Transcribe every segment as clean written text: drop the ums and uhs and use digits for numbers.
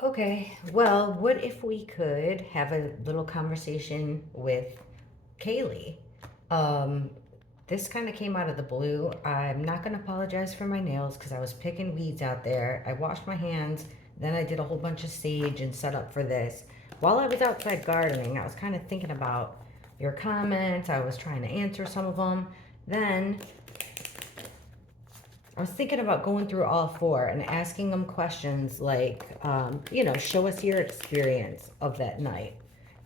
Okay, well, what if we could have a little conversation with Kaylee? Um, this kind of came out of the blue. I'm not going to apologize for my nails because I was picking weeds out there. I washed my hands, then I did a whole bunch of sage and set up for this. While I was outside gardening, I was kind of thinking about your comments. I was trying to answer some of them. Then I was thinking about going through all four and asking them questions like, show us your experience of that night.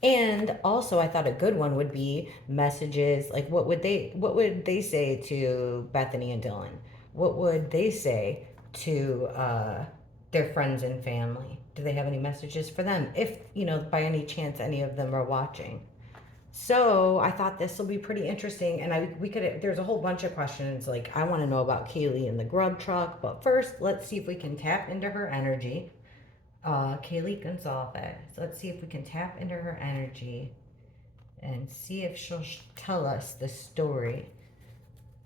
And also, I thought a good one would be messages like, what would they say to Bethany and Dylan? What would they say to their friends and family? Do they have any messages for them? If by any chance any of them are watching. So I thought this will be pretty interesting, and we could. There's a whole bunch of questions like I want to know about Kaylee and the grub truck, but first let's see if we can tap into her energy. Kaylee Gonzalez. Let's see if we can tap into her energy and see if she'll tell us the story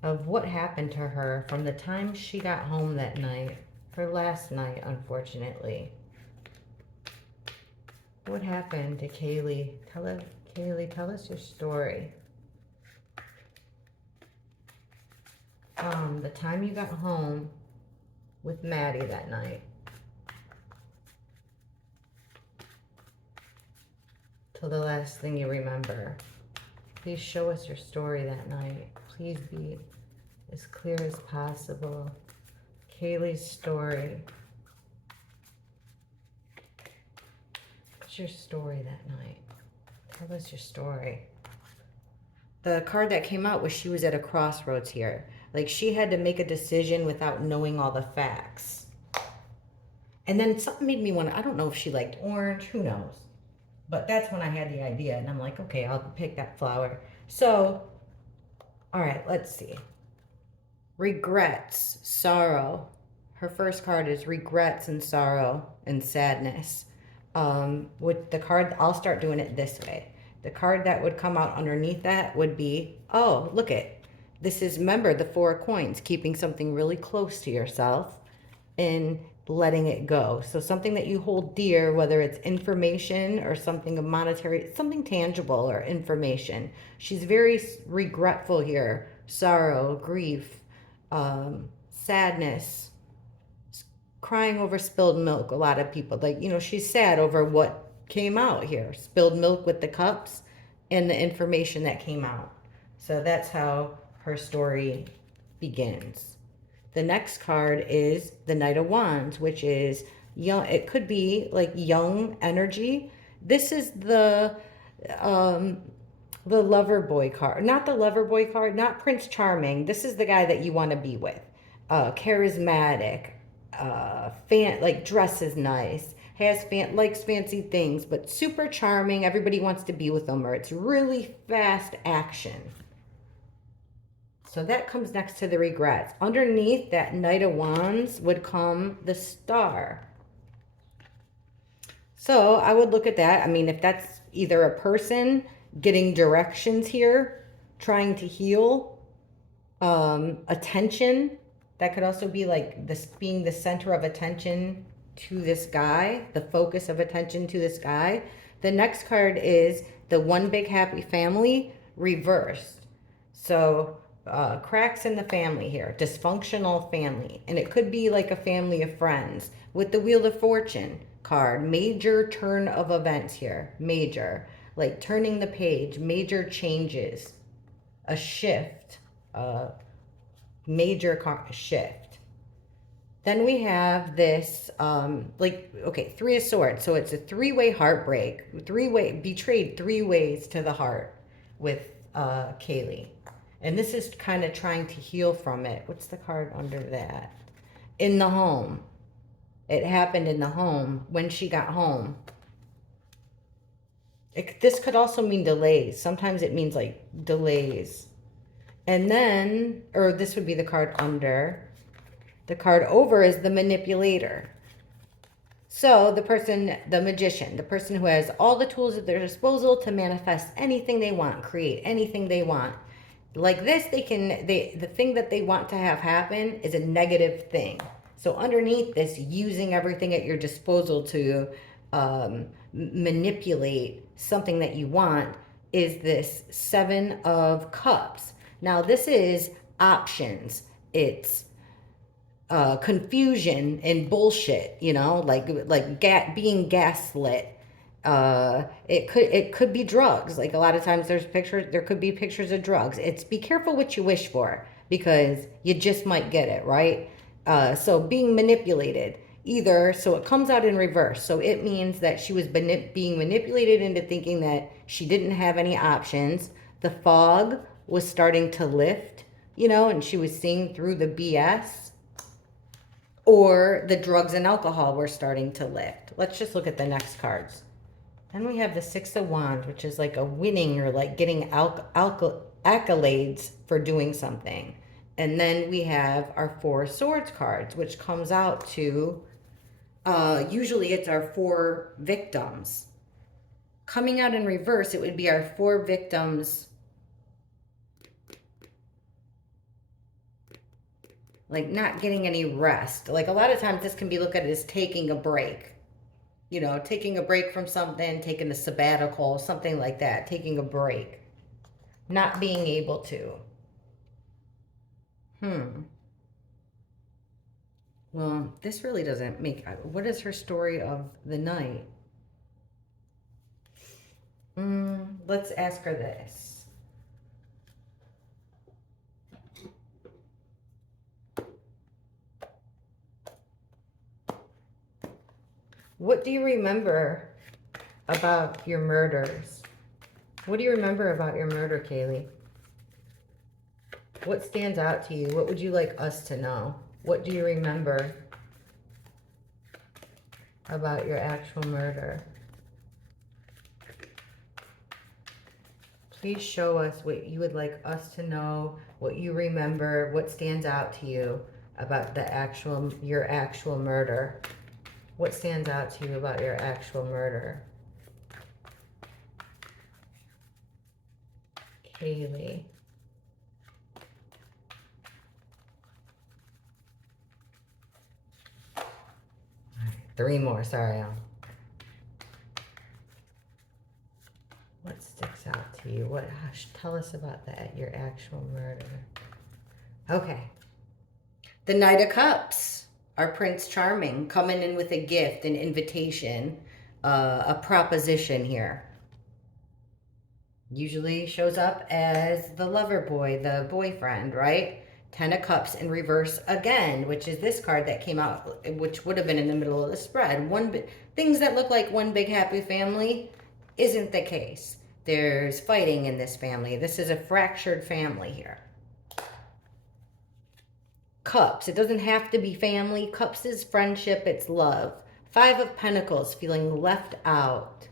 of what happened to her from the time she got home that night, her last night, unfortunately. What happened to Kaylee? Kaylee, tell us your story. The time you got home with Maddie that night. Till the last thing you remember. Please show us your story that night. Please be as clear as possible. Kaylee's story. What's your story that night? Tell us your story. The card that came out was she was at a crossroads here. Like she had to make a decision without knowing all the facts. And then something made me want to, I don't know if she liked orange, who knows. But that's when I had the idea. And I'm like, okay, I'll pick that flower. So, all right, let's see. Regrets, sorrow. Her first card is regrets and sorrow and sadness. With the card, I'll start doing it this way. The card that would come out underneath that would be, oh, look it. This is, remember, the Four of Coins, keeping something really close to yourself and letting it go. So something that you hold dear, whether it's information or something of monetary, something tangible or information. She's very regretful here. Sorrow, grief, sadness, crying over spilled milk. A lot of people, like, she's sad over what came out here. Spilled milk with the cups and the information that came out. So that's how her story begins. The next card is the Knight of Wands, which is young. It could be like young energy. This is the lover boy card, not the lover boy card, not Prince Charming. This is the guy that you want to be with. Charismatic, like dresses nice, likes fancy things, but super charming. Everybody wants to be with them, or it's really fast action. So that comes next to the regrets. Underneath that Knight of Wands would come the Star. So I would look at that. I mean, if that's either a person getting directions here, trying to heal, attention, that could also be like this being the center of attention to this guy, the focus of attention to this guy. The next card is the One Big Happy Family reversed. So cracks in the family here, dysfunctional family. And it could be like a family of friends. With the Wheel of Fortune card, major turn of events here, major. Like turning the page, major changes, a shift, a major shift. Then we have this, Three of Swords. So it's a three-way heartbreak, betrayed three ways to the heart with Kaylee. And this is kind of trying to heal from it. What's the card under that? In the home. It happened in the home when she got home. This could also mean delays. Sometimes it means like delays. And then, or this would be the card under. The card over is the manipulator. So the person, the magician, the person who has all the tools at their disposal to manifest anything they want, create anything they want. Like this, the thing that they want to have happen is a negative thing. So underneath this, using everything at your disposal to manipulate something that you want, is this Seven of Cups. Now this is options. It's confusion and bullshit, you know, being gaslit. It could be drugs. Like a lot of times there could be pictures of drugs. It's be careful what you wish for because you just might get it, right? So being manipulated either, so it comes out in reverse. So it means that she was being manipulated into thinking that she didn't have any options. The fog was starting to lift, you know, and she was seeing through the BS, or the drugs and alcohol were starting to lift. Let's just look at the next cards. Then we have the Six of Wands, which is like a winning or like getting accolades for doing something. And then we have our Four of Swords cards, which comes out to, usually it's our four victims. Coming out in reverse, it would be our four victims, like not getting any rest. Like a lot of times this can be looked at as taking a break. You know, taking a break from something, taking a sabbatical, something like that, taking a break. Not being able to. Well, this really doesn't make... What is her story of the night? Let's ask her this. What do you remember about your murders? What do you remember about your murder, Kaylee? What stands out to you? What would you like us to know? What do you remember about your actual murder? Please show us what you would like us to know, what you remember, what stands out to you about your actual murder. What stands out to you about your actual murder? Kaylee. Three more, sorry. What sticks out to you? Tell us about that, your actual murder. Okay. The Knight of Cups, our Prince Charming, coming in with a gift, an invitation, a proposition here. Usually shows up as the lover boy, the boyfriend, right? Ten of Cups in reverse again, which is this card that came out, which would have been in the middle of the spread. Things that look like one big happy family isn't the case. There's fighting in this family. This is a fractured family here. Cups, it doesn't have to be family. Cups is friendship, it's love. Five of Pentacles, feeling left out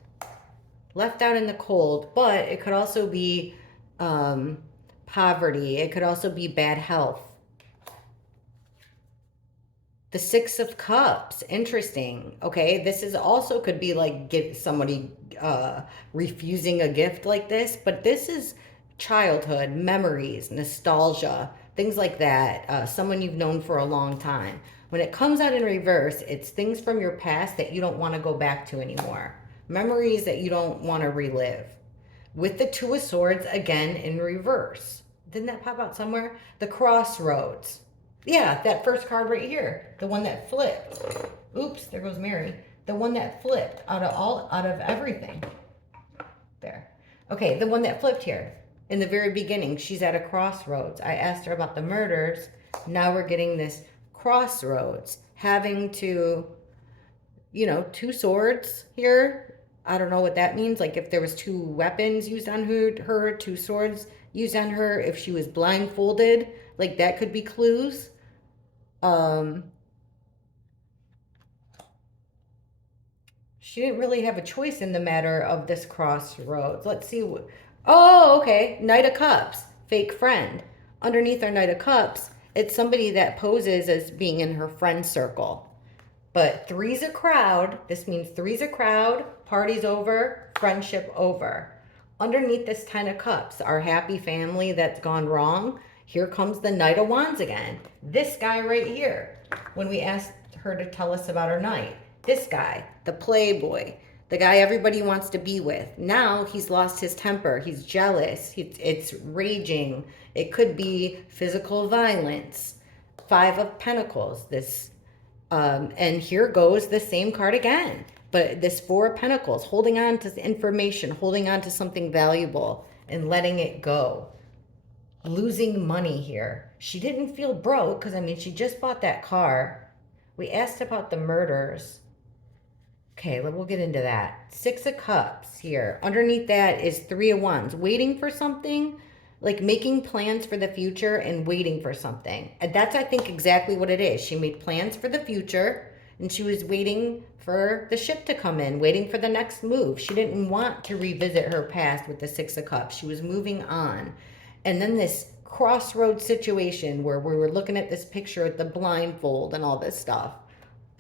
in the cold, but it could also be poverty. It could also be bad health. The Six of Cups, interesting. Okay, this is also could be like somebody refusing a gift like this, but this is childhood, memories, nostalgia, things like that. Someone you've known for a long time. When it comes out in reverse, it's things from your past that you don't want to go back to anymore. Memories that you don't want to relive. With the Two of Swords, again, in reverse. Didn't that pop out somewhere? The Crossroads. Yeah, that first card right here. The one that flipped. Oops, there goes Mary. The one that flipped out of everything. There. Okay, the one that flipped here. In the very beginning, she's at a crossroads. I asked her about the murders. Now we're getting this crossroads. Having to, you know, two swords here. I don't know what that means. Like if there was two weapons used on her, two swords used on her, if she was blindfolded, like that could be clues. She didn't really have a choice in the matter of this crossroads. Let's see. Oh, okay. Knight of Cups, fake friend. Underneath our Knight of Cups, it's somebody that poses as being in her friend circle. But three's a crowd. This means three's a crowd, party's over, friendship over. Underneath this Ten of Cups, our happy family that's gone wrong, here comes the Knight of Wands again. This guy right here. when we asked her to tell us about her night. This guy, the playboy, the guy everybody wants to be with. Now he's lost his temper. He's jealous. It's raging. It could be physical violence. Five of Pentacles. And here goes the same card again. But this Four of Pentacles, holding on to information, holding on to something valuable and letting it go. Losing money here. She didn't feel broke because, I mean, she just bought that car. We asked about the murders. Okay, we'll get into that. Six of Cups here. Underneath that is Three of Wands. Waiting for something, like making plans for the future and waiting for something. And that's, I think, exactly what it is. She made plans for the future and she was waiting for the ship to come in, waiting for the next move. She didn't want to revisit her past with the Six of Cups. She was moving on. And then this crossroads situation where we were looking at this picture with the blindfold and all this stuff.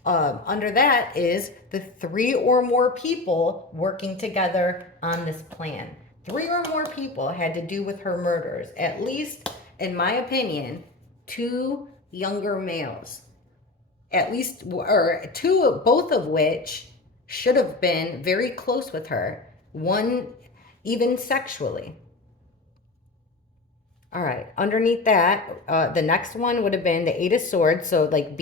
Under that is the three or more people working together on this plan. Three or more people had to do with her murders. At least, in my opinion, two younger males. At least, or two, both of which should have been very close with her. One, even sexually. All right, underneath that, the next one would have been the Eight of Swords. So like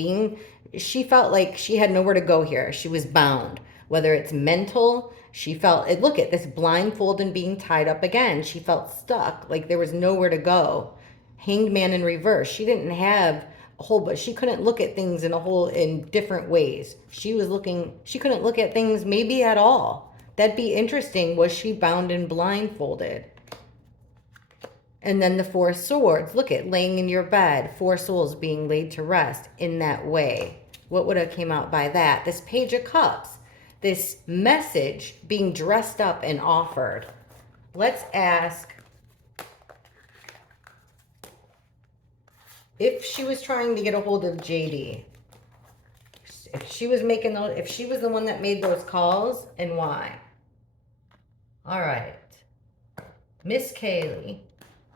she felt like she had nowhere to go here. She was bound, whether it's mental. She felt, look at this blindfold and being tied up again. She felt stuck, like there was nowhere to go. Hanged Man in reverse. She didn't have a whole, but she couldn't look at things in different ways. She couldn't look at things maybe at all. That'd be interesting. Was she bound and blindfolded? And then the Four Swords. Look at laying in your bed. Four souls being laid to rest in that way. What would have came out by that? This Page of Cups. This message being dressed up and offered. Let's ask if she was trying to get a hold of JD. If she was making those, if she was the one that made those calls, and why? All right. Miss Kaylee.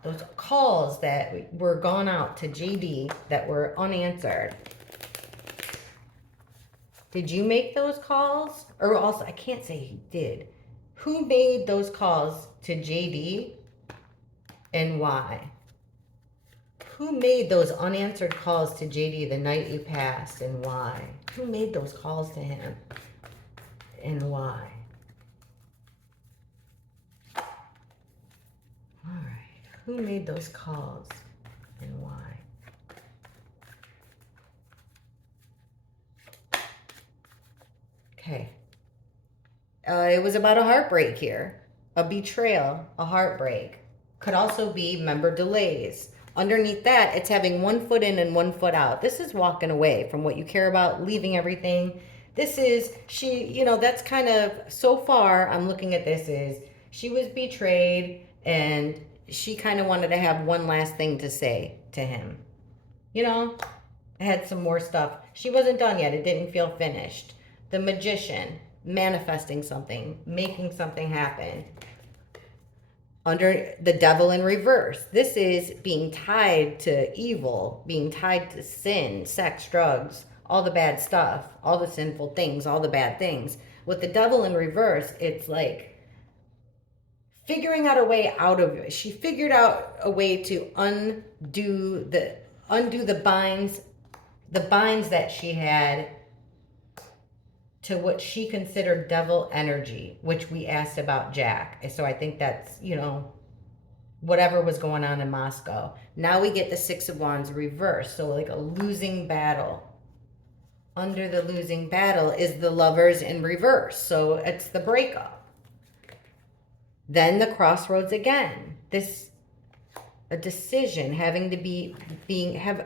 Those calls that were gone out to JD that were unanswered. Did you make those calls? Or also, I can't say he did. Who made those calls to JD and why? Who made those unanswered calls to JD the night you passed and why? Who made those calls to him and why? All right. Who made those calls and why? Okay. It was about a heartbreak here. A betrayal, a heartbreak. Could also be member delays. Underneath that, it's having 1 foot in and 1 foot out. This is walking away from what you care about, leaving everything. This is, that's kind of, so far, I'm looking at this is, she was betrayed and she kind of wanted to have one last thing to say to him. Had some more stuff. She wasn't done yet. It didn't feel finished. The Magician, manifesting something, making something happen. Under the Devil in reverse. This is being tied to evil, being tied to sin, sex, drugs, all the bad stuff, all the sinful things, all the bad things. With the Devil in reverse, it's like figuring out a way out of it. She figured out a way to undo the binds that she had to what she considered devil energy, which we asked about Jack. So I think that's, whatever was going on in Moscow. Now we get the Six of Wands reversed. So like a losing battle. Under the losing battle is the Lovers in reverse. So it's the breakup. Then the Crossroads again. A decision having to have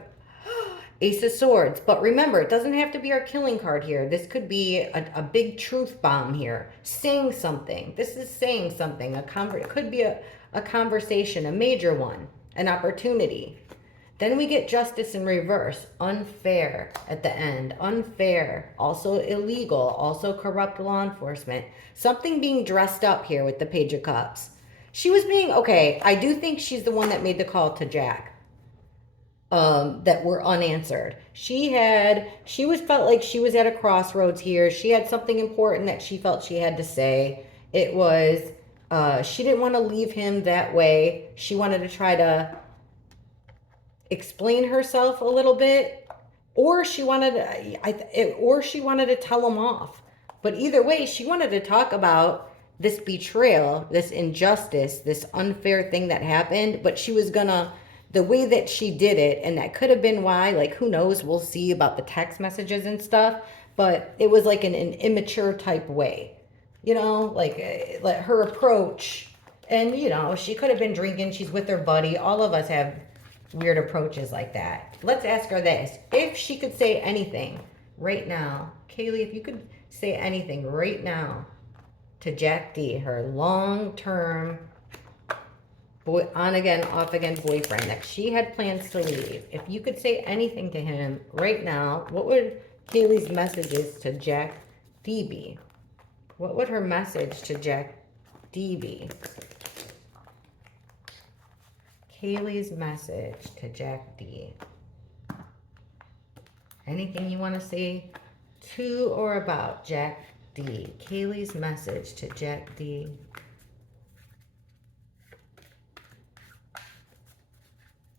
Ace of Swords. But remember, it doesn't have to be our killing card here. This could be a big truth bomb here. Saying something. This is saying something. It could be a conversation, a major one, an opportunity. Then we get Justice in reverse. Unfair at the end. Unfair. Also illegal. Also corrupt law enforcement. Something being dressed up here with the Page of Cups. She was being, okay, I do think she's the one that made the call to Jack. that were unanswered. She felt like she was at a crossroads here. She had something important that she felt she had to say. It was, she didn't want to leave him that way. She wanted to try to explain herself a little bit, or she wanted to tell him off. But either way, she wanted to talk about this betrayal, this injustice, this unfair thing that happened. But she was gonna, the way that she did it, and that could have been why, like, who knows, we'll see about the text messages and stuff, but it was like an immature type way, like her approach. And she could have been drinking, she's with her buddy. All of us have weird approaches like that. Let's ask her this: if she could say anything right now, Kaylee, if you could say anything right now to Jack D, her long-term on again, off again boyfriend that she had plans to leave, if you could say anything to him right now, what would Kaylee's messages to Jack D be? What would her message to Jack D be? Kaylee's message to Jack D. Anything you want to say to or about Jack D? Kaylee's message to Jack D.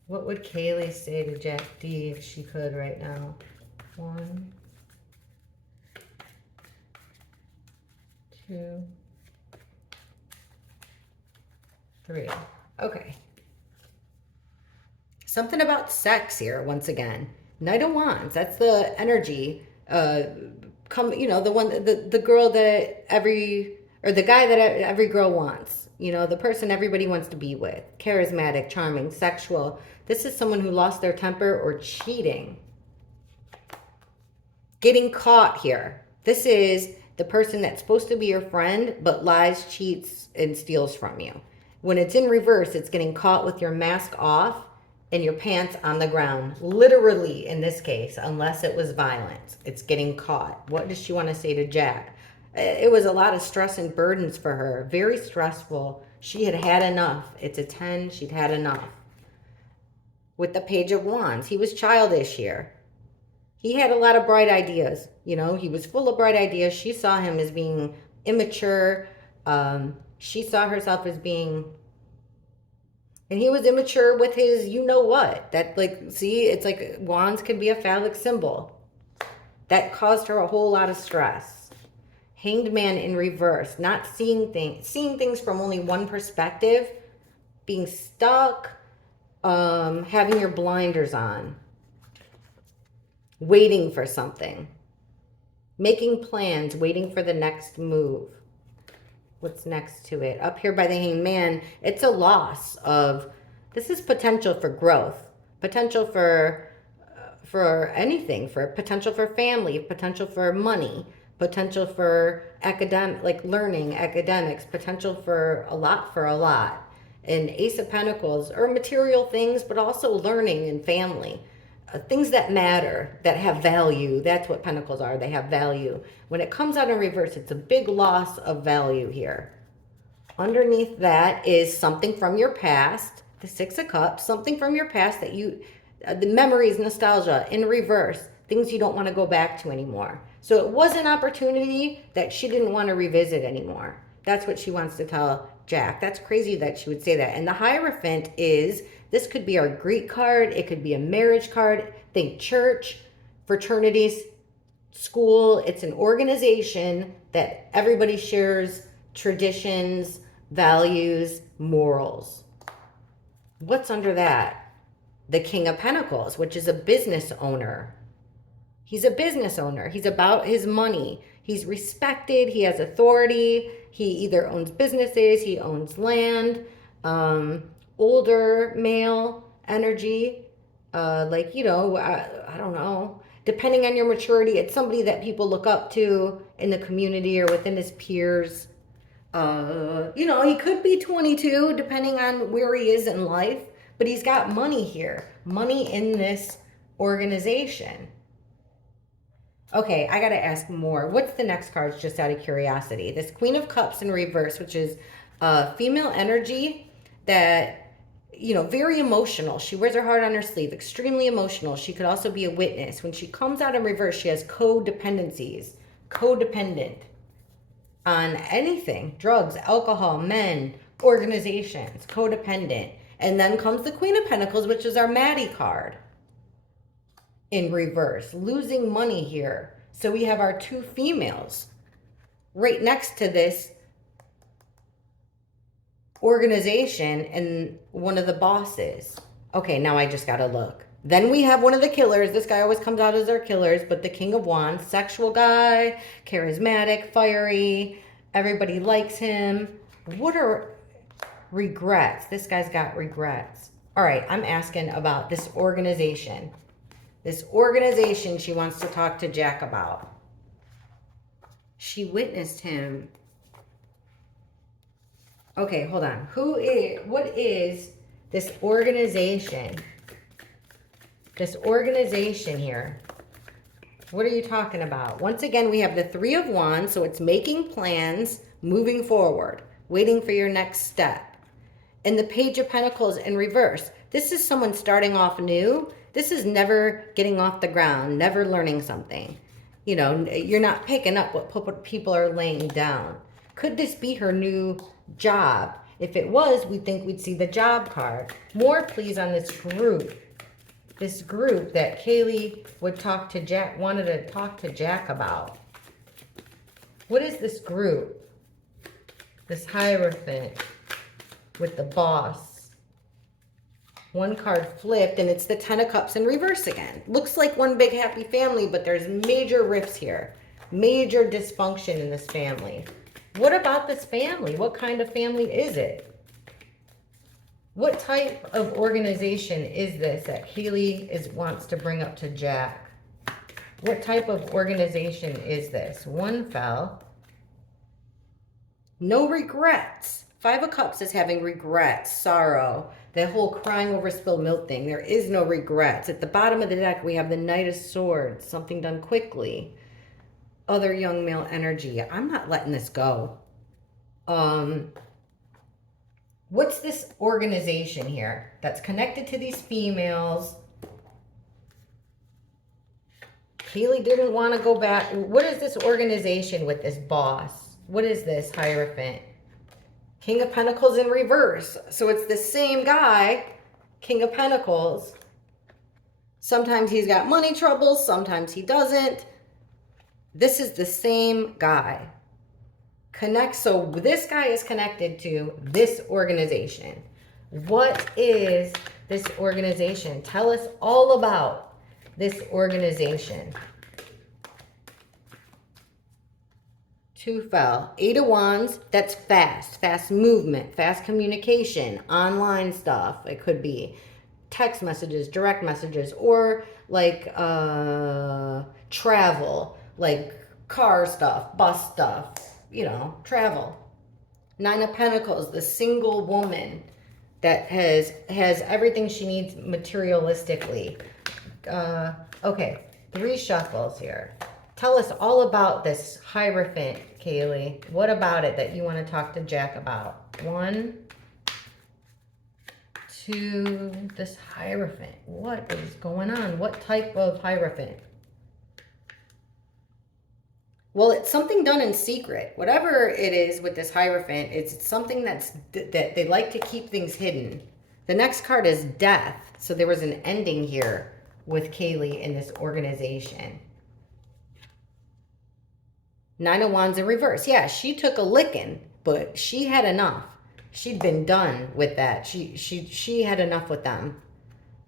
What would Kaylee say to Jack D if she could right now? 1, 2, 3. Okay. Something about sex here once again. Knight of Wands. That's the energy. The one, the girl that the guy that every girl wants. The person everybody wants to be with. Charismatic, charming, sexual. This is someone who lost their temper or cheating. Getting caught here. This is the person that's supposed to be your friend, but lies, cheats, and steals from you. When it's in reverse, it's getting caught with your mask off and your pants on the ground. Literally, in this case, unless it was violence. It's getting caught. What does she want to say to Jack? It was a lot of stress and burdens for her. Very stressful. She had had enough. It's a 10. She'd had enough. With the Page of Wands, he was childish here. He had a lot of bright ideas. He was full of bright ideas. She saw him as being immature. She saw herself as being... And he was immature with his what. That, see, it's like wands can be a phallic symbol. That caused her a whole lot of stress. Hanged Man in reverse. Not seeing things from only one perspective. Being stuck. Having your blinders on. Waiting for something. Making plans. Waiting for the next move. What's next to it? Up here by the Hanged Man, it's a loss of, this is potential for growth, potential for anything, for potential for family, potential for money, potential for learning, academics, potential for a lot. And Ace of Pentacles, or material things, but also learning and family. Things that matter, that have value. That's what Pentacles are. They have value. When it comes out in reverse, it's a big loss of value here. Underneath that is something from your past, the Six of Cups, something from your past that the memories, nostalgia, in reverse, things you don't want to go back to anymore. So it was an opportunity that she didn't want to revisit anymore. That's what she wants to tell Jack. That's crazy that she would say that. And the Hierophant is... This could be our Greek card. It could be a marriage card. Think church, fraternities, school. It's an organization that everybody shares traditions, values, morals. What's under that? The King of Pentacles, which is a business owner. He's a business owner. He's about his money. He's respected. He has authority. He either owns businesses. He owns land. Older male energy, I don't know, depending on your maturity, it's somebody that people look up to in the community or within his peers. He could be 22 depending on where he is in life, but he's got money here, money in this organization. Okay, I gotta ask more. What's the next card, just out of curiosity? This Queen of Cups in reverse, which is female energy that very emotional. She wears her heart on her sleeve, extremely emotional. She could also be a witness. When she comes out in reverse, she has codependencies, codependent on anything, drugs, alcohol, men, organizations, codependent. And then comes the Queen of Pentacles, which is our Maddie card in reverse, losing money here. So we have our two females right next to this organization and one of the bosses. Okay, now I just gotta look. Then we have one of the killers. This guy always comes out as our killers, but the King of Wands, sexual guy, charismatic, fiery, everybody likes him. What are regrets? This guy's got regrets. All right, I'm asking about this organization. This organization she wants to talk to Jack about. She witnessed him. Okay, hold on. What is this organization? This organization here. What are you talking about? Once again, we have the Three of Wands, so it's making plans, moving forward, waiting for your next step. And the Page of Pentacles in reverse. This is someone starting off new. This is never getting off the ground, never learning something. You're not picking up what people are laying down. Could this be her new job? If it was, we'd think we'd see the job card. More, please, on this group. This group that Kaylee wanted to talk to Jack about. What is this group? This Hierophant with the boss. One card flipped, and it's the Ten of Cups in reverse again. Looks like one big happy family, but there's major rifts here. Major dysfunction in this family. What about this family? What kind of family is it? What type of organization is this that Kaylee wants to bring up to Jack? What type of organization is this? One fell. No regrets. Five of Cups is having regrets, sorrow. The whole crying over spilled milk thing. There is no regrets. At the bottom of the deck, we have the Knight of Swords. Something done quickly. Other young male energy. I'm not letting this go. What's this organization here that's connected to these females? Kaylee didn't want to go back. What is this organization with this boss? What is this Hierophant? King of Pentacles in reverse. So it's the same guy, King of Pentacles. Sometimes he's got money troubles. Sometimes he doesn't. This is the same guy. So this guy is connected to this organization. What is this organization? Tell us all about this organization. Two fell. Eight of Wands, that's fast movement, fast communication, online stuff. It could be text messages, direct messages, or like travel, like car stuff, bus stuff, travel. Nine of Pentacles, the single woman that has everything she needs materialistically. Okay, 3 shuffles here. Tell us all about this Hierophant, Kaylee. What about it that you want to talk to Jack about? 1, 2, this Hierophant. What is going on? What type of Hierophant? Well, it's something done in secret. Whatever it is with this Hierophant, it's something that they like to keep things hidden. The next card is Death. So there was an ending here with Kaylee in this organization. 9 of Wands in reverse. Yeah, she took a licking, but she had enough. She'd been done with that. She had enough with them.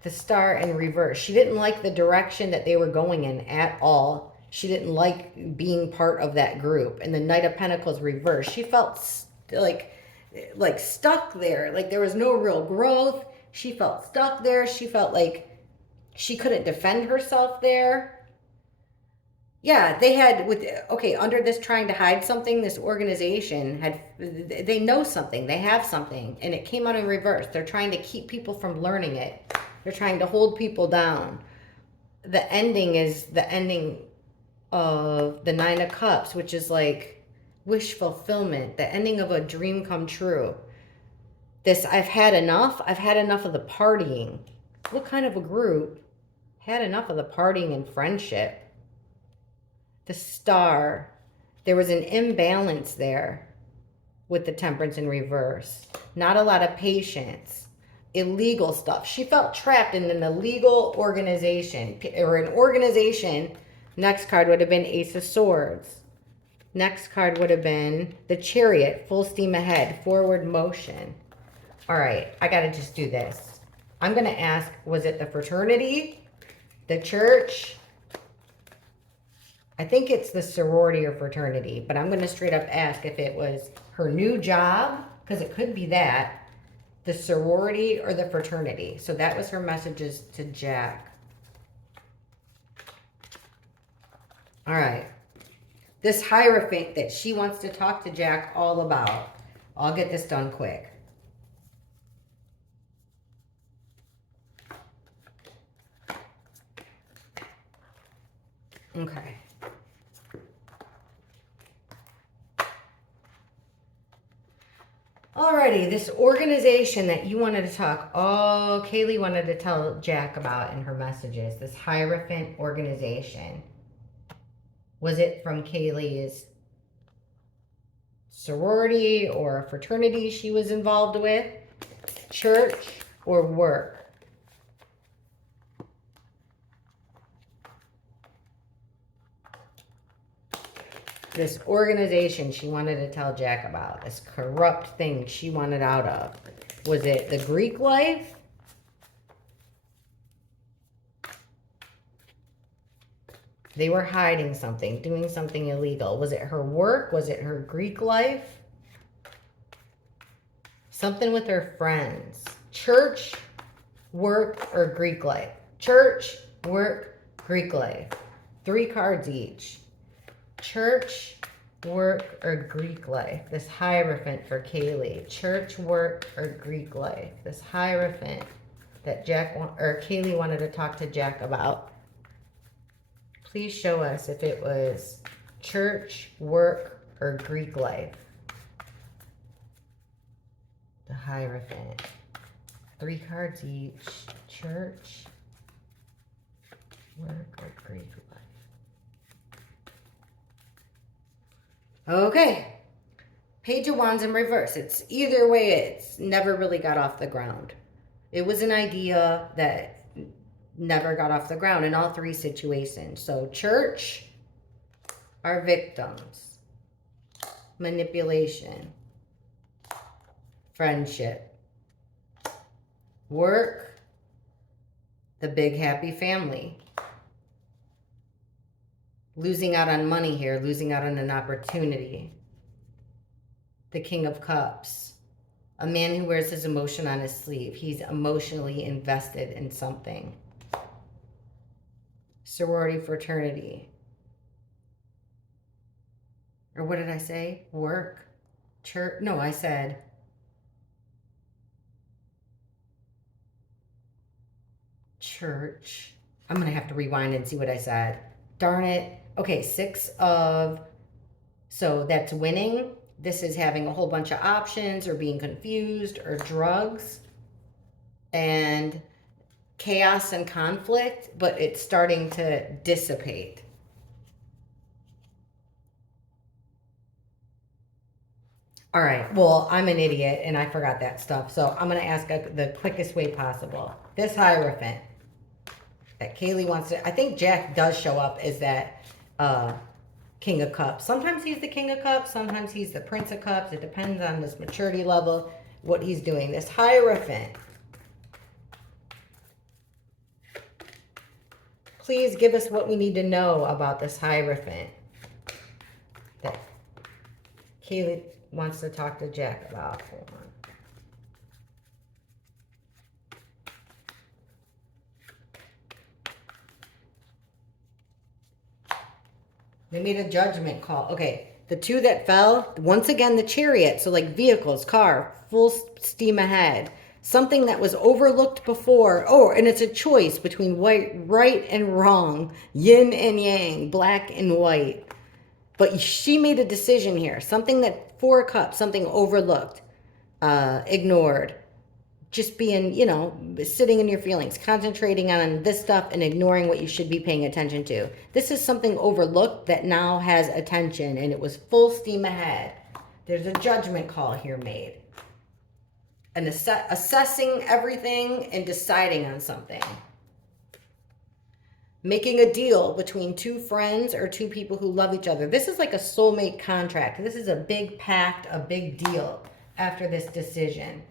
The Star in reverse. She didn't like the direction that they were going in at all. She didn't like being part of that group. And the Knight of Pentacles reverse. She felt like stuck there. Like there was no real growth. She felt stuck there. She felt like she couldn't defend herself there. Yeah, they had under this trying to hide something, this organization they know something, they have something, and it came out in reverse. They're trying to keep people from learning it. They're trying to hold people down. The ending is the ending of the 9 of Cups, which is like wish fulfillment, the ending of a dream come true. This, I've had enough. I've had enough of the partying. What kind of a group had enough of the partying and friendship? The Star. There was an imbalance there with the Temperance in reverse. Not a lot of patience. Illegal stuff. She felt trapped in an illegal organization. Or an organization. Next card would have been Ace of Swords. Next card would have been the Chariot. Full steam ahead. Forward motion. All right. I got to just do this. I'm going to ask, was it the fraternity? The church? I think it's the sorority or fraternity, but I'm going to straight up ask if it was her new job, because it could be that, the sorority or the fraternity. So that was her messages to Jack. All right. This Hierophant that she wants to talk to Jack all about. I'll get this done quick. Okay. Alrighty, this organization that you wanted to talk, Kaylee wanted to tell Jack about in her messages, this Hierophant organization. Was it from Kaylee's sorority or fraternity she was involved with? Church or work? This organization she wanted to tell Jack about, this corrupt thing she wanted out of. Was it the Greek life? They were hiding something, doing something illegal. Was it her work? Was it her Greek life? Something with her friends. Church, work, or Greek life? Church, work, Greek life. 3 cards each. Church, work, or Greek life. This Hierophant for Kaylee. Church, work, or Greek life. This Hierophant that Kaylee wanted to talk to Jack about. Please show us if it was church, work, or Greek life. The Hierophant. 3 cards each. Church, work, or Greek life. Okay. Page of Wands in reverse. It's either way, it's never really got off the ground. It was an idea that never got off the ground in all 3 situations. So church are victims. Manipulation. Friendship. Work. The big happy family. Losing out on money here, losing out on an opportunity. The King of Cups. A man who wears his emotion on his sleeve. He's emotionally invested in something. Sorority, fraternity. Or what did I say? Work. Church. No, I said church. I'm going to have to rewind and see what I said. Darn it. Okay, 6 of, so that's winning. This is having a whole bunch of options or being confused or drugs and chaos and conflict, but it's starting to dissipate. All right, well, I'm an idiot and I forgot that stuff. So I'm going to ask the quickest way possible. This Hierophant that Kaylee wants to, I think Jack does show up as that King of Cups. Sometimes he's the King of Cups. Sometimes he's the Prince of Cups. It depends on his maturity level, what he's doing. This Hierophant. Please give us what we need to know about this Hierophant that Kaylee wants to talk to Jack about. Hold on. They made a judgment call. Okay, the 2 that fell, once again, the Chariot. So like vehicles, car, full steam ahead. Something that was overlooked before. Oh, and it's a choice between right and wrong. Yin and yang, black and white. But she made a decision here. Something that, 4 cups, something overlooked. ignored, just being, you know, sitting in your feelings, concentrating on this stuff and ignoring what you should be paying attention to. This is something overlooked that now has attention, and it was full steam ahead. There's a judgment call here made. And assessing everything and deciding on something. Making a deal between two friends or two people who love each other. This is like a soulmate contract. This is a big pact, a big deal after this decision.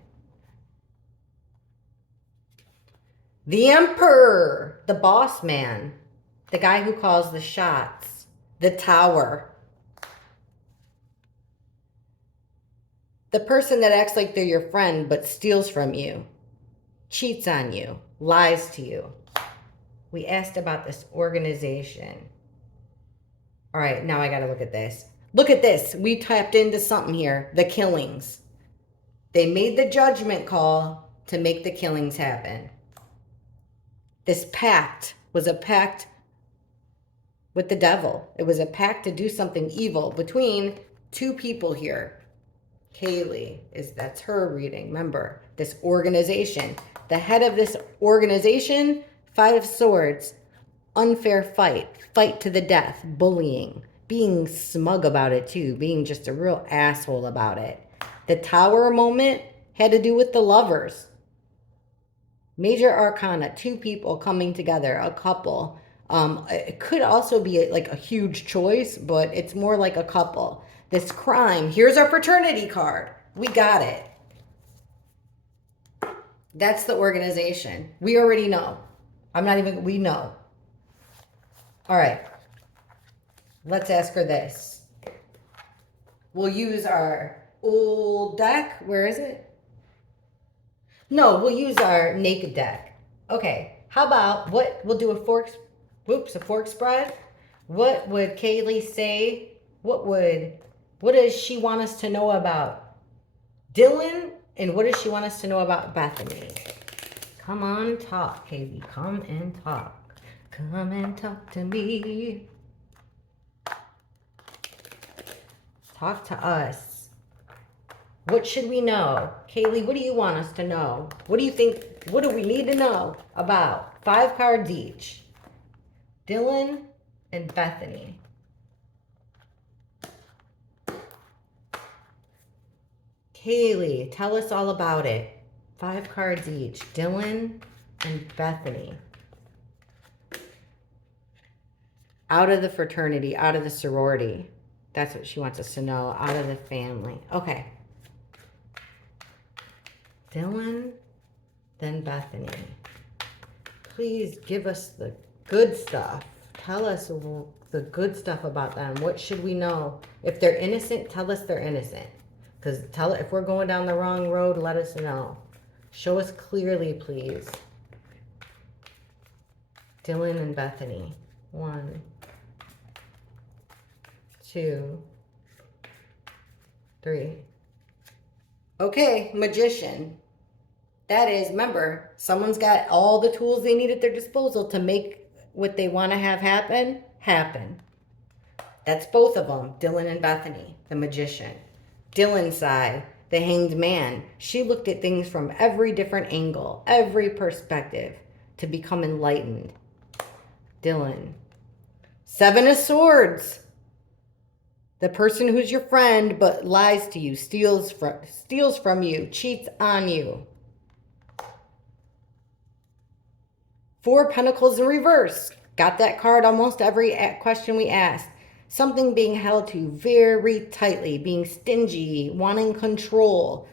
The Emperor, the boss man, the guy who calls the shots, the Tower. The person that acts like they're your friend but steals from you, cheats on you, lies to you. We asked about this organization. All right, now I got to look at this. Look at this. We tapped into something here. The killings. They made the judgment call to make the killings happen. This pact was a pact with the devil. It was a pact to do something evil between two people here. Kaylee, that's her reading. Remember, this organization. The head of this organization, 5 of Swords, unfair fight to the death, bullying, being smug about it too, being just a real asshole about it. The Tower moment had to do with the lovers. Major Arcana, 2 people coming together, a couple. It could also be like a huge choice, but it's more like a couple. This crime, here's our fraternity card. We got it. That's the organization. We already know. We know. All right. Let's ask her this. We'll use our old deck. Where is it? No, we'll use our naked deck. Okay. How about we'll do a fork spread. What would Kaylee say? What does she want us to know about Dylan? And what does she want us to know about Bethany? Come on, talk, Kaylee. Come and talk. Come and talk to me. Talk to us. What should we know? Kaylee, what do you want us to know? What do you think? What do we need to know about? 5 cards each. Dylan and Bethany. Kaylee, tell us all about it. 5 cards each. Dylan and Bethany. Out of the fraternity, out of the sorority. That's what she wants us to know. Out of the family. Okay. Dylan, then Bethany. Please give us the good stuff. Tell us the good stuff about them. What should we know? If they're innocent, tell us they're innocent. Because if we're going down the wrong road, let us know. Show us clearly, please. Dylan and Bethany. 1, 2, 3. Okay, Magician. That is, remember, someone's got all the tools they need at their disposal to make what they want to have happen. That's both of them, Dylan and Bethany, the Magician. Dylan's side, the Hanged Man. She looked at things from every different angle, every perspective to become enlightened. Dylan. 7 of Swords. The person who's your friend but lies to you, steals from you, cheats on you. 4 Pentacles in reverse. Got that card almost every question we asked. Something being held to very tightly, being stingy, wanting control.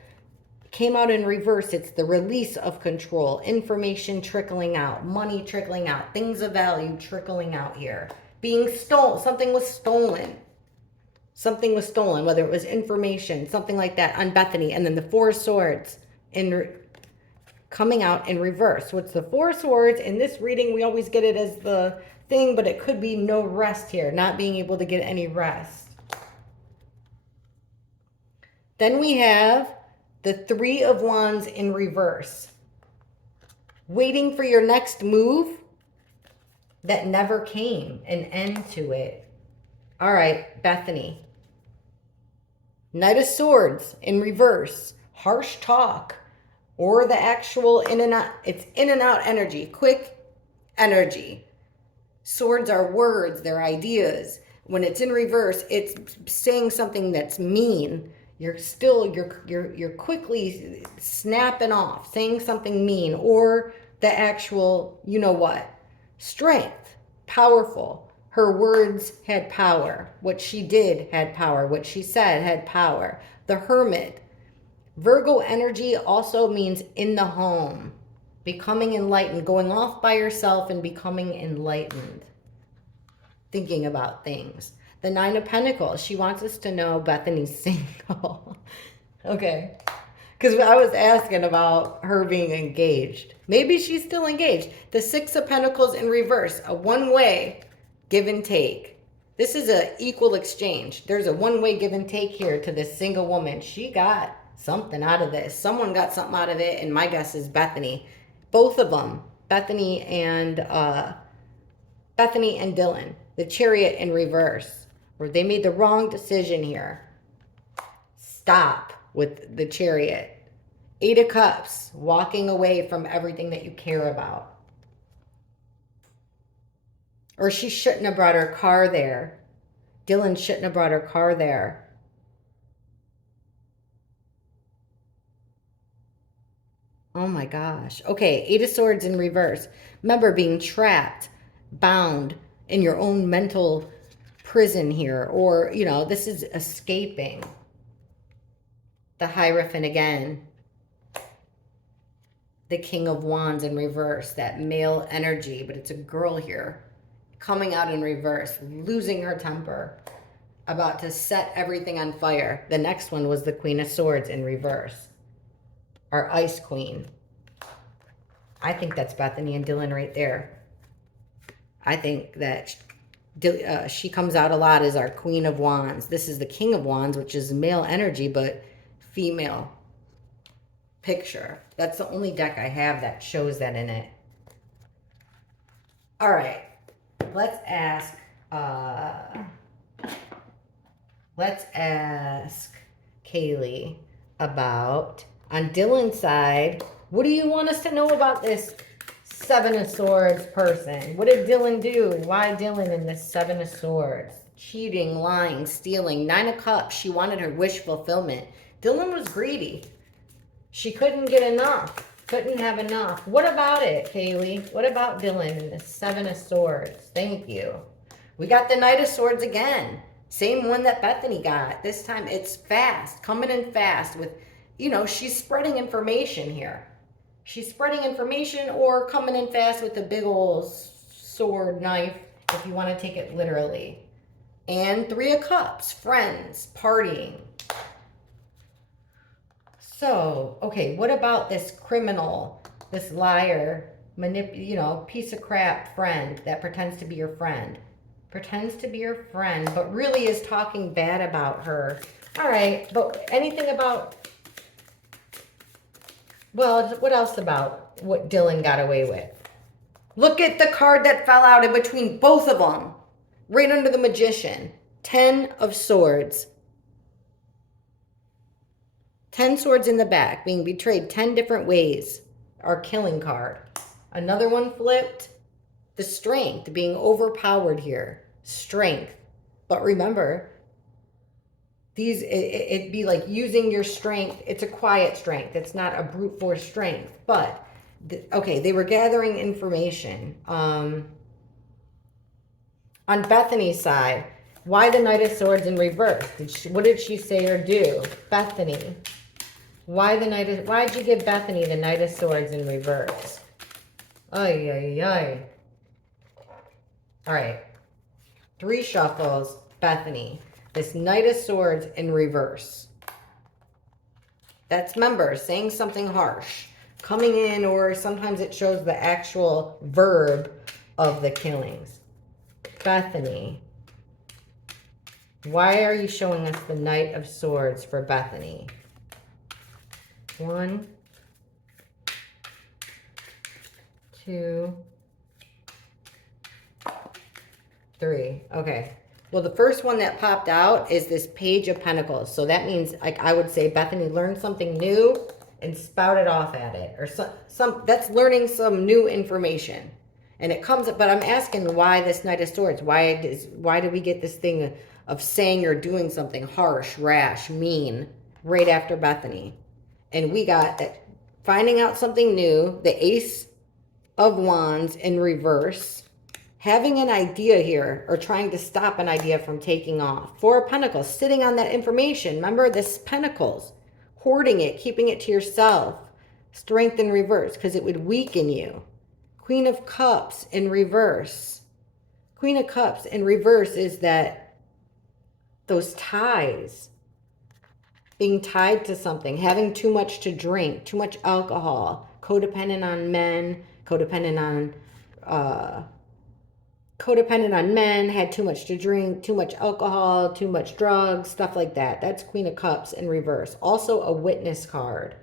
Came out in reverse. It's the release of control. Information trickling out. Money trickling out. Things of value trickling out here. Being stolen. Something was stolen. Something was stolen, whether it was information, something like that on Bethany. And then the 4 Swords coming out in reverse. So it's the 4 Swords. In this reading, we always get it as the thing, but it could be no rest here, not being able to get any rest. Then we have the 3 of Wands in reverse. Waiting for your next move that never came, an end to it. All right, Bethany. Knight of Swords in reverse. harsh talk, or the actual in and out. It's in and out energy, quick energy. Swords are words, they're ideas. When it's in reverse, it's saying something that's mean. You're quickly snapping off, saying something mean, or the actual, you know what? Strength, powerful. Her words had power. What she did had power. What she said had power. The Hermit. Virgo energy also means in the home, becoming enlightened, going off by yourself and becoming enlightened, thinking about things. The Nine of Pentacles, she wants us to know Bethany's single. Okay. Because I was asking about her being engaged. Maybe she's still engaged. The Six of Pentacles in reverse, a one-way give and take. This is an equal exchange. There's a one-way give and take here to this single woman. She got something out of this. Someone got something out of it, and my guess is Bethany. Both of them, Bethany and Dylan. The Chariot in reverse, where they made the wrong decision here. Stop with the Chariot. Eight of Cups, walking away from everything that you care about. Or she shouldn't have brought her car there. Dylan shouldn't have brought her car there. Oh my gosh. Okay, Eight of Swords in reverse. Remember, being trapped, bound in your own mental prison here. Or, you know, this is escaping. The Hierophant again. The King of Wands in reverse. That male energy, but it's a girl here. Coming out in reverse. Losing her temper. About to set everything on fire. The next one was the Queen of Swords in reverse. Our Ice Queen. I think that's Bethany and Dylan right there. I think that she comes out a lot as our Queen of Wands. This is the King of Wands, which is male energy, but female picture. That's the only deck I have that shows that in it. All right. Let's ask Kaylee about, on Dylan's side, what do you want us to know about this Seven of Swords person? What did Dylan do? Why Dylan in this Seven of Swords? Cheating, lying, stealing. Nine of Cups, she wanted her wish fulfillment. Dylan was greedy. She couldn't get enough. Couldn't have enough. What about it, Kaylee? What about Dylan in this Seven of Swords? Thank you. We got the Knight of Swords again. Same one that Bethany got. This time it's fast. Coming in fast with, you know, she's spreading information here. She's spreading information or coming in fast with a big old sword knife, if you want to take it literally. And Three of Cups, friends, partying. So, okay, what about this criminal, this liar, piece of crap friend that pretends to be your friend? Pretends to be your friend, but really is talking bad about her. All right, but anything about, well, what else about what Dylan got away with? Look at the card that fell out in between both of them. Right under the Magician. 10 of Swords. 10 swords in the back. Being betrayed 10 different ways. Our killing card. Another one flipped. The Strength. Being overpowered here. Strength. But remember, these, it'd be like using your strength. It's a quiet strength. It's not a brute force strength. But, okay, they were gathering information. On Bethany's side, why the Knight of Swords in reverse? What did she say or do? Bethany. Why'd you give Bethany the Knight of Swords in reverse? Ay, ay, ay. All right. 3 shuffles, Bethany. This Knight of Swords in reverse. That's, remember, saying something harsh. Coming in, or sometimes it shows the actual verb of the killings. Bethany. Why are you showing us the Knight of Swords for Bethany? 1, 2, 3. Okay. Well, the first one that popped out is this Page of Pentacles. So that means, like I would say, Bethany learned something new and spouted off at it. Or some that's learning some new information. And it comes, but I'm asking why this Knight of Swords? Why do we get this thing of saying or doing something harsh, rash, mean, right after Bethany? And we got that finding out something new, the Ace of Wands in reverse, having an idea here or trying to stop an idea from taking off. Four of Pentacles, sitting on that information. Remember this Pentacles, hoarding it, keeping it to yourself. Strength in reverse because it would weaken you. Queen of Cups in reverse. Queen of Cups in reverse is that those ties, being tied to something, having too much to drink, too much alcohol, codependent on men, codependent on men, had too much to drink, too much alcohol, too much drugs, stuff like that. That's Queen of Cups in reverse. Also a Witness card.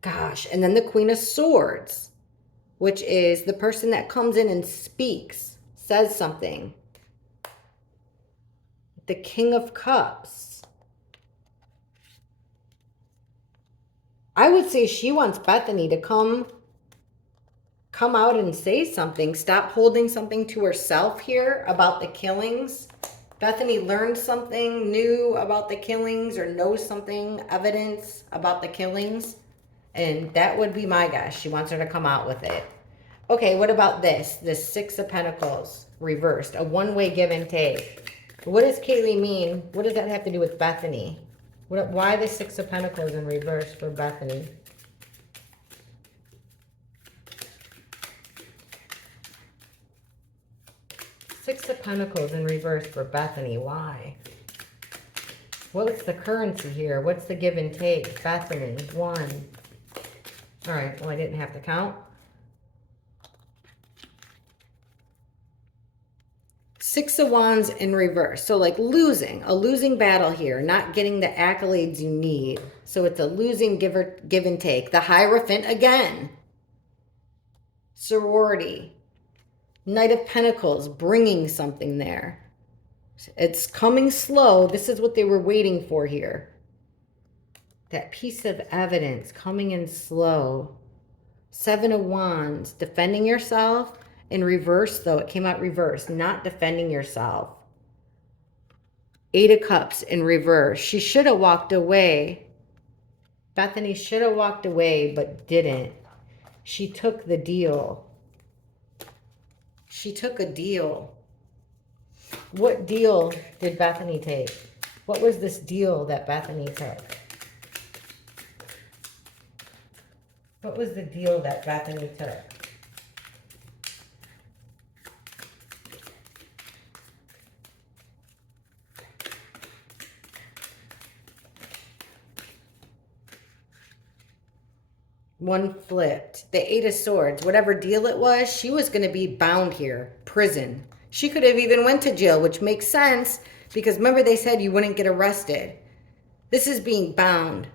Gosh, and then the Queen of Swords, which is the person that comes in and speaks, says something. The King of Cups. I would say she wants Bethany to come out and say something. Stop holding something to herself here about the killings. Bethany learned something new about the killings or knows something, evidence about the killings. And that would be my guess. She wants her to come out with it. Okay, what about this? The Six of Pentacles reversed. A one-way give and take. What does Kaylee mean? What does that have to do with Bethany? Why the Six of Pentacles in reverse for Bethany? Six of Pentacles in reverse for Bethany. Why? What's the currency here? What's the give and take? Bethany, one. All right, well, I didn't have to count. Six of Wands in reverse. So like a losing battle here, not getting the accolades you need. So it's a losing give and take. The Hierophant again. Sorority. Knight of Pentacles, bringing something there. It's coming slow. This is what they were waiting for here. That piece of evidence coming in slow. Seven of Wands, defending yourself. In reverse, though, it came out reverse, not defending yourself. Eight of Cups in reverse. She should have walked away. Bethany should have walked away, but didn't. She took the deal. She took a deal. What deal did Bethany take? What was this deal that Bethany took? What was the deal that Bethany took? One flipped. The Eight of Swords. Whatever deal it was, she was going to be bound here. Prison. She could have even went to jail, which makes sense because remember they said you wouldn't get arrested. This is being bound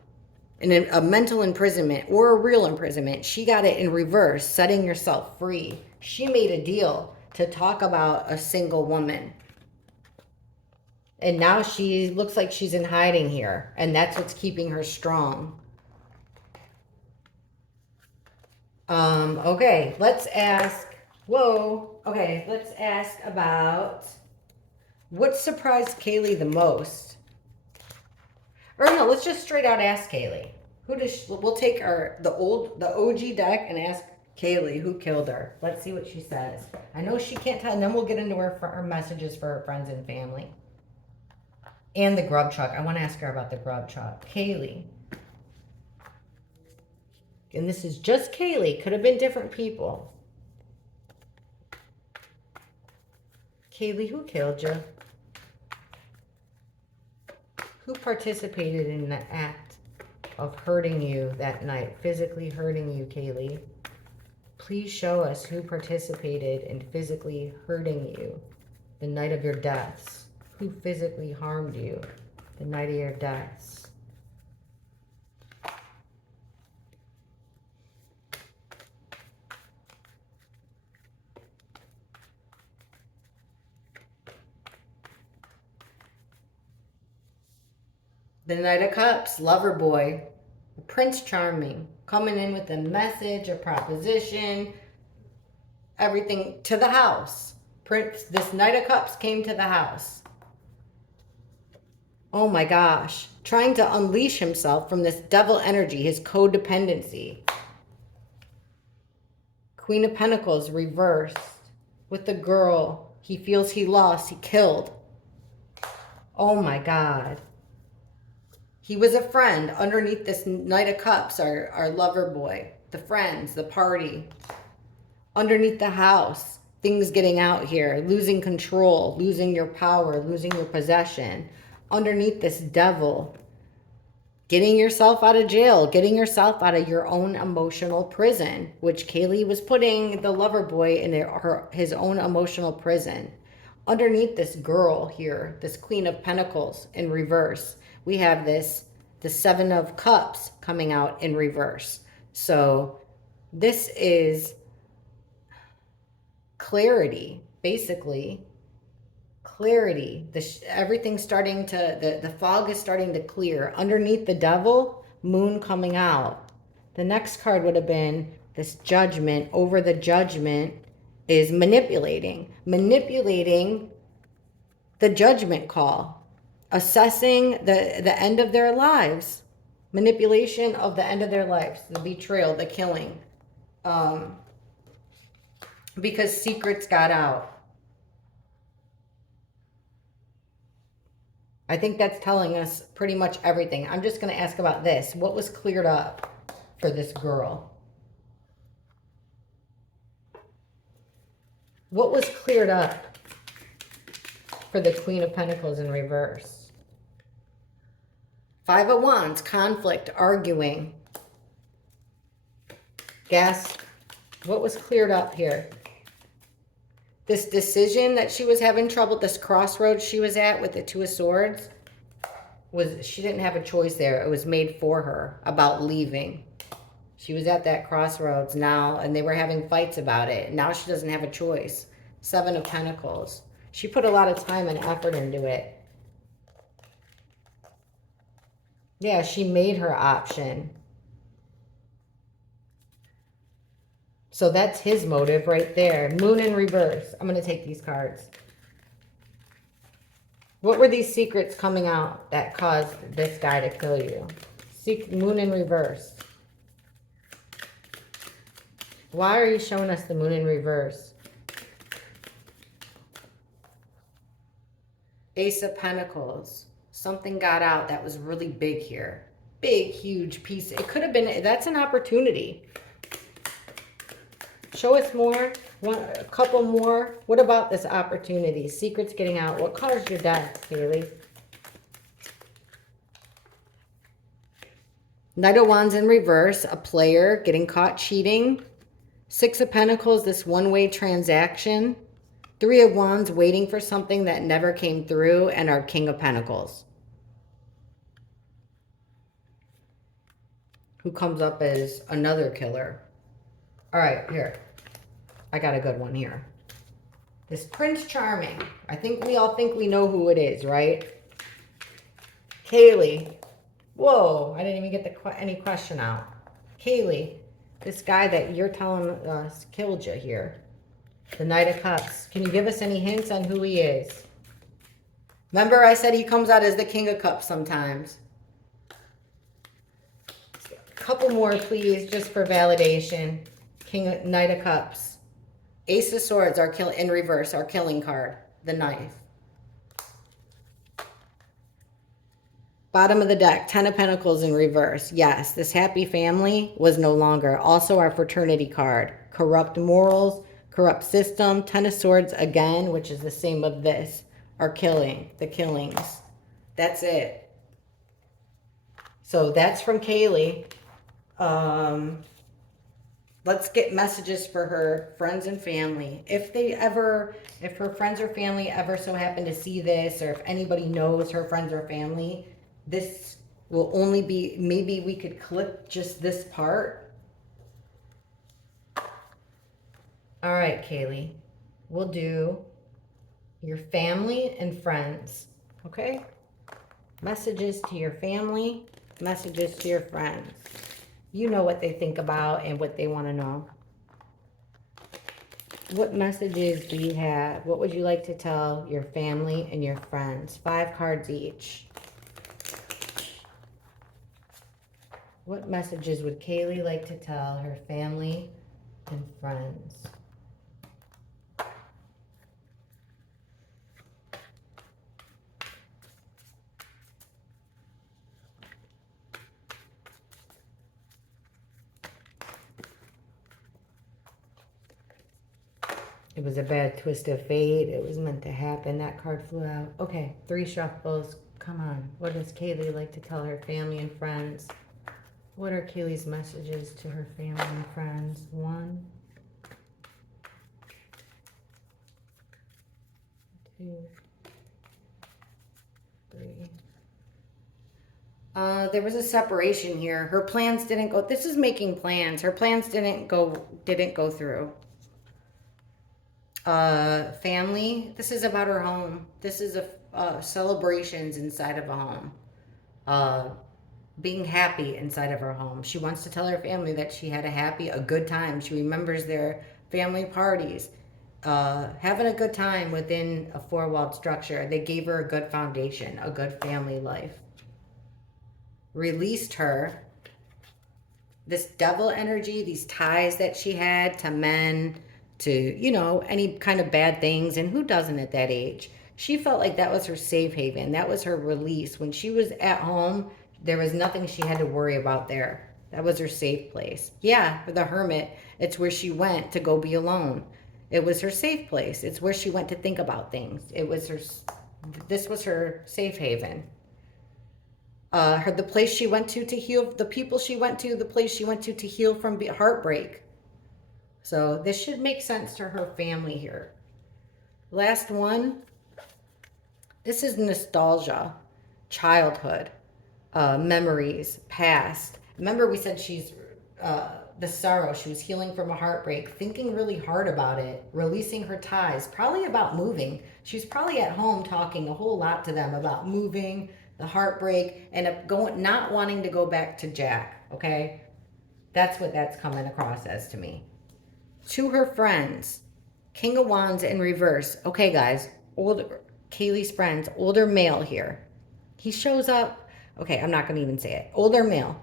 in a mental imprisonment or a real imprisonment. She got it in reverse, setting yourself free. She made a deal to talk about a single woman. And now she looks like she's in hiding here. And that's what's keeping her strong. Okay, let's ask, let's ask about what surprised Kaylee the most? Or no, let's just straight out ask Kaylee. We'll take the OG deck and ask Kaylee who killed her. Let's see what she says. I know she can't tell, and then we'll get into her messages for her friends and family. And the grub truck. I want to ask her about the grub truck. Kaylee. And this is just Kaylee. Could have been different people. Kaylee, who killed you? Who participated in the act of hurting you that night? Physically hurting you, Kaylee. Please show us who participated in physically hurting you the night of your deaths. Who physically harmed you the night of your deaths? The Knight of Cups, lover boy, Prince Charming, coming in with a message, a proposition, everything to the house. This Knight of Cups came to the house. Oh my gosh. Trying to unleash himself from this devil energy, his codependency. Queen of Pentacles reversed. With the girl he feels he lost, he killed. Oh my God. He was a friend. Underneath this Knight of Cups, our lover boy. The friends, the party. Underneath the house, things getting out here. Losing control, losing your power, losing your possession. Underneath this devil, getting yourself out of jail, getting yourself out of your own emotional prison, which Kaylee was putting the lover boy in his own emotional prison. Underneath this girl here, this Queen of Pentacles in reverse, we have the Seven of Cups coming out in reverse. So this is clarity, basically. Clarity. Everything's starting to, the fog is starting to clear. Underneath the devil, moon coming out. The next card would have been this Judgment. Over the Judgment is manipulating. Manipulating the judgment call. Assessing the end of their lives. Manipulation of the end of their lives. The betrayal, the killing. Because secrets got out. I think that's telling us pretty much everything. I'm just going to ask about this. What was cleared up for this girl? What was cleared up for the Queen of Pentacles in reverse? Five of Wands, conflict, arguing. Guess what was cleared up here? This decision that she was having trouble, this crossroads she was at with the Two of Swords, she didn't have a choice there. It was made for her about leaving. She was at that crossroads now, and they were having fights about it. Now she doesn't have a choice. Seven of Pentacles. She put a lot of time and effort into it. Yeah, she made her option. So that's his motive right there. Moon in reverse. I'm going to take these cards. What were these secrets coming out that caused this guy to kill you? Moon in reverse. Why are you showing us the moon in reverse? Ace of Pentacles. Something got out that was really big here. Big, huge piece. It could have been, that's an opportunity. Show us more. A couple more. What about this opportunity? Secrets getting out. What caused your death, Kaylee? Knight of Wands in reverse. A player getting caught cheating. Six of Pentacles, this one-way transaction. Three of Wands, waiting for something that never came through. And our King of Pentacles, who comes up as another killer. All right, here. I got a good one here. This Prince Charming. I think we all think we know who it is, right? Kaylee. Whoa, I didn't even get any question out. Kaylee, this guy that you're telling us killed you here. The Knight of Cups. Can you give us any hints on who he is? Remember I said he comes out as the King of Cups sometimes. A couple more, please, just for validation. Knight of Cups. Ace of Swords, in reverse, our killing card. The knife. Bottom of the deck, Ten of Pentacles in reverse. Yes, this happy family was no longer. Also our fraternity card. Corrupt morals, corrupt system. Ten of Swords again, which is the same of this. Our the killings. That's it. So that's from Kaylee. Let's get messages for her friends and family. If her friends or family ever so happen to see this, or if anybody knows her friends or family, this will only be, maybe we could clip just this part. All right, Kaylee, we'll do your family and friends, okay? Messages to your family, messages to your friends. You know what they think about and what they want to know. What messages do you have? What would you like to tell your family and your friends? 5 cards each. What messages would Kaylee like to tell her family and friends? It was a bad twist of fate. It was meant to happen. That card flew out. Okay, 3 shuffles. Come on. What does Kaylee like to tell her family and friends? What are Kaylee's messages to her family and friends? 1, 2, 3. There was a separation here. Her plans didn't go. This is making plans. Her plans didn't go through. Family. This is about her home. This is a celebrations inside of a home. Being happy inside of her home. She wants to tell her family that she had a good time. She remembers their family parties. Having a good time within a 4-walled structure. They gave her a good foundation, a good family life. Released her. This devil energy, these ties that she had to men, to, you know, any kind of bad things. And who doesn't at that age? She felt like that was her safe haven. That was her release. When she was at home, there was nothing she had to worry about there. That was her safe place. Yeah, for the hermit, it's where she went to go be alone. It was her safe place. It's where she went to think about things. This was her safe haven. The place she went to heal, the people she went to, the place she went to heal from heartbreak. So this should make sense to her family here. Last one. This is nostalgia, childhood, memories, past. Remember we said she's the sorrow. She was healing from a heartbreak, thinking really hard about it, releasing her ties, probably about moving. She's probably at home talking a whole lot to them about moving, the heartbreak, and not wanting to go back to Jack, okay? That's what that's coming across as to me. To her friends, King of Wands in reverse. Okay, guys, Kaylee's friends, older male here. He shows up. Okay, I'm not going to even say it. Older male.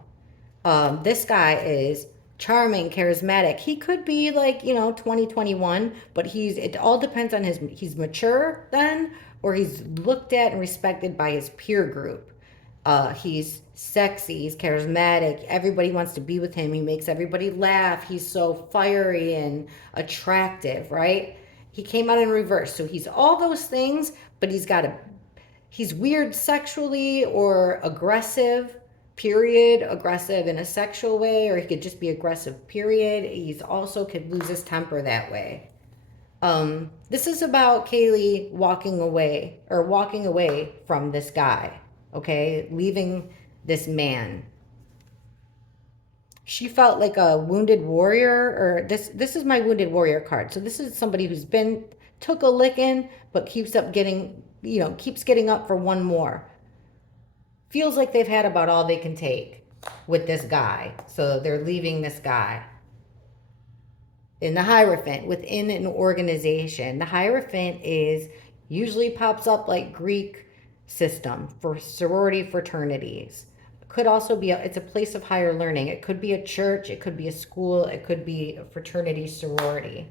This guy is charming, charismatic. He could be like, 2021, but it all depends on he's mature then, or he's looked at and respected by his peer group. He's sexy, he's charismatic, everybody wants to be with him, he makes everybody laugh, he's so fiery and attractive, right? He came out in reverse, so he's all those things, but he's weird sexually or aggressive, period, aggressive in a sexual way, or he could just be aggressive, period. He's also could lose his temper that way. This is about Kaylee walking away from this guy, okay? Leaving this man. She felt like a wounded warrior, or this is my wounded warrior card. So this is somebody who's took a licking, but keeps getting up for one more. Feels like they've had about all they can take with this guy. So they're leaving this guy. In the Hierophant, within an organization, the Hierophant usually pops up like Greek system for sorority fraternities. Could also be it's a place of higher learning. It could be a church, it could be a school, it could be a fraternity, sorority.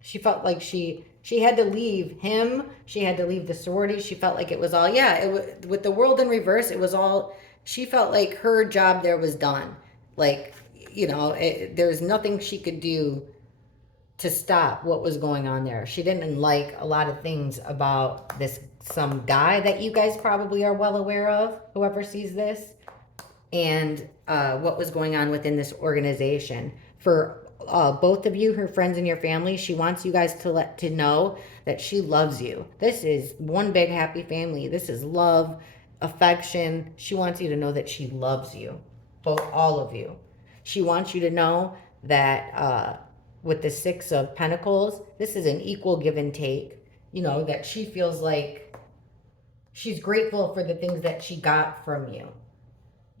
She felt like she had to leave him, she had to leave the sorority. She felt like it was all, with the world in reverse, it was all, she felt like her job there was done. Like, there's nothing she could do to stop what was going on there. She didn't like a lot of things about some guy that you guys probably are well aware of, whoever sees this, and what was going on within this organization. For both of you, her friends and your family, she wants you guys to know that she loves you. This is one big happy family. This is love, affection. She wants you to know that she loves you, all of you. She wants you to know that with the 6 of Pentacles, this is an equal give and take. That she feels like She's grateful for the things that she got from you.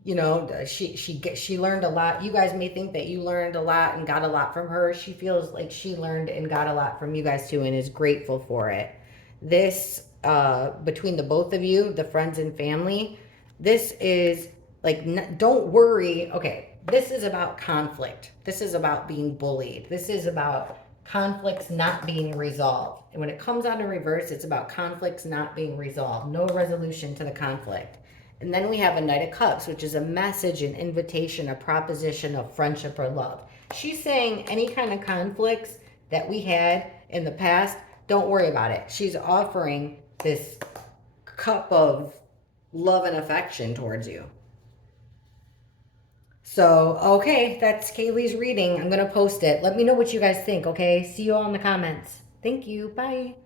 You know, she learned a lot. You guys may think that you learned a lot and got a lot from her. She feels like she learned and got a lot from you guys too, and is grateful for it. This between the both of you, the friends and family, this is like, don't worry. Okay, this is about conflict. This is about being bullied. This is about conflicts not being resolved. And when it comes out in reverse, it's about conflicts not being resolved. No resolution to the conflict. And then we have a Knight of Cups, which is a message, an invitation, a proposition of friendship or love. She's saying any kind of conflicts that we had in the past, don't worry about it. She's offering this cup of love and affection towards you. So, okay, that's Kaylee's reading. I'm going to post it. Let me know what you guys think, okay? See you all in the comments. Thank you. Bye.